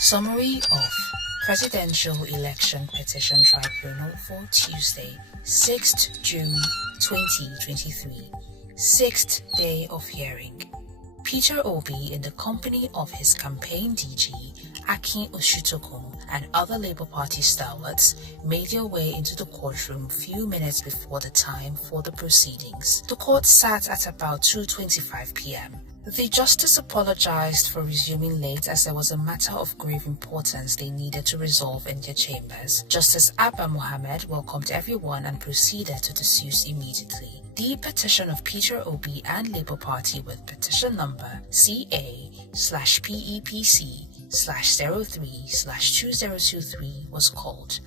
Summary of Presidential Election Petition Tribunal for Tuesday, 6th June 2023. 6th day of hearing. Peter Obi, in the company of his campaign DG, Akin Oshitokun, and other Labour Party stalwarts, made their way into the courtroom few minutes before the time for the proceedings. The court sat at about 2:25 p.m. The justice apologized for resuming late as there was a matter of grave importance they needed to resolve in their chambers. Justice Abba Mohammed welcomed everyone and proceeded to discuss immediately the petition of Peter Obi and Labour Party with petition number CA/PEPC/03/2023 was called.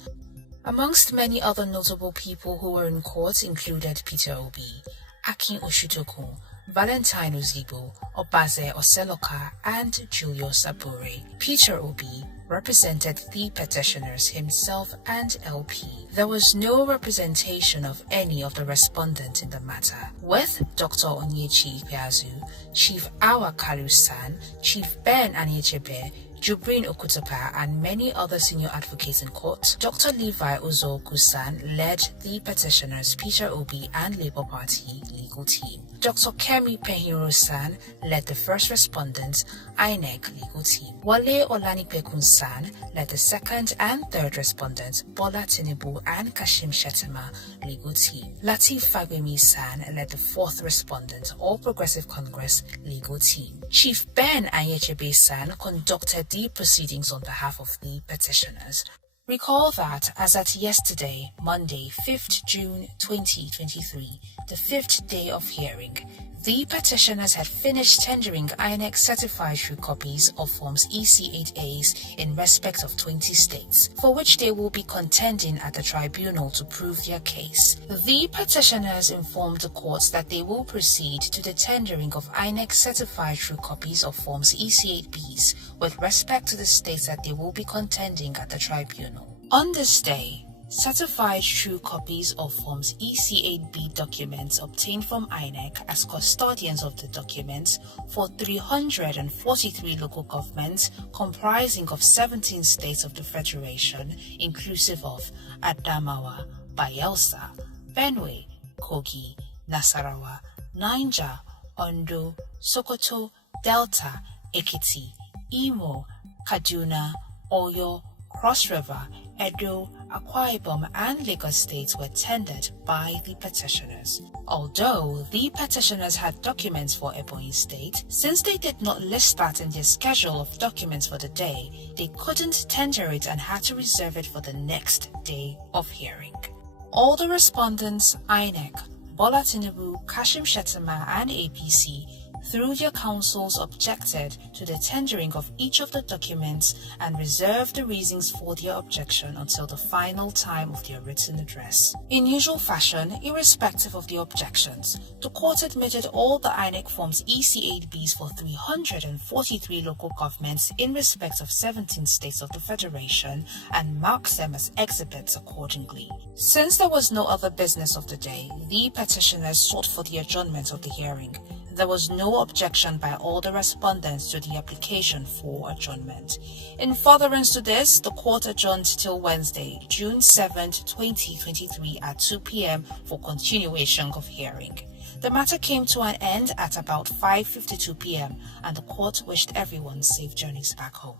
Amongst many other notable people who were in court included Peter Obi, Akin Oshitokun, Valentine Ozibo, Obaze Oseloka, and Julius Abure. Peter Obi represented the petitioners himself and LP. There was no representation of any of the respondents in the matter, with Dr. Onyechi Ikpeazu, Chief Awa Kalu-san, Chief Ben Anyechebe, Jubrin Okutapa, and many other senior advocates in court. Dr. Levi Uzoku-san led the petitioners Peter Obi and Labour Party legal team. Dr. Kemi Penhiro-san led the first respondents INEC legal team. Wale Olanipekun-san led the second and third respondents Bola Tinubu and Kashim Shettima legal team. Lateef Fagbemi-san led the fourth respondent All Progressive Congress legal team. Chief Ben Anyechebe-san conducted the proceedings on behalf of the petitioners. Recall that as at yesterday, Monday, 5th June 2023, the 5th day of hearing, the petitioners had finished tendering INEC certified true copies of Forms EC8As in respect of 20 states, for which they will be contending at the tribunal to prove their case. The petitioners informed the courts that they will proceed to the tendering of INEC certified true copies of Forms EC8Bs with respect to the states that they will be contending at the tribunal. On this day, certified true copies of Forms EC8B documents obtained from INEC as custodians of the documents for 343 local governments comprising of 17 states of the Federation, inclusive of Adamawa, Bayelsa, Benue, Kogi, Nasarawa, Niger, Ondo, Sokoto, Delta, Ekiti, Imo, Kaduna, Oyo, Cross River, Edo, Akwa Ibom, and Lagos states were tendered by the petitioners. Although the petitioners had documents for Ebonyi State, since they did not list that in their schedule of documents for the day, they couldn't tender it and had to reserve it for the next day of hearing. All the respondents, INEC, Bola Tinubu, Kashim Shettima, and APC, through their counsels, objected to the tendering of each of the documents and reserved the reasons for their objection until the final time of their written address. In usual fashion, irrespective of the objections, the court admitted all the INEC Forms EC8Bs for 343 local governments in respect of 17 states of the Federation and marked them as exhibits accordingly. Since there was no other business of the day, the petitioners sought for the adjournment of the hearing. There was no objection by all the respondents to the application for adjournment. In furtherance to this, the court adjourned till Wednesday, June 7, 2023 at 2 p.m. for continuation of hearing. The matter came to an end at about 5:52 p.m. and the court wished everyone safe journeys back home.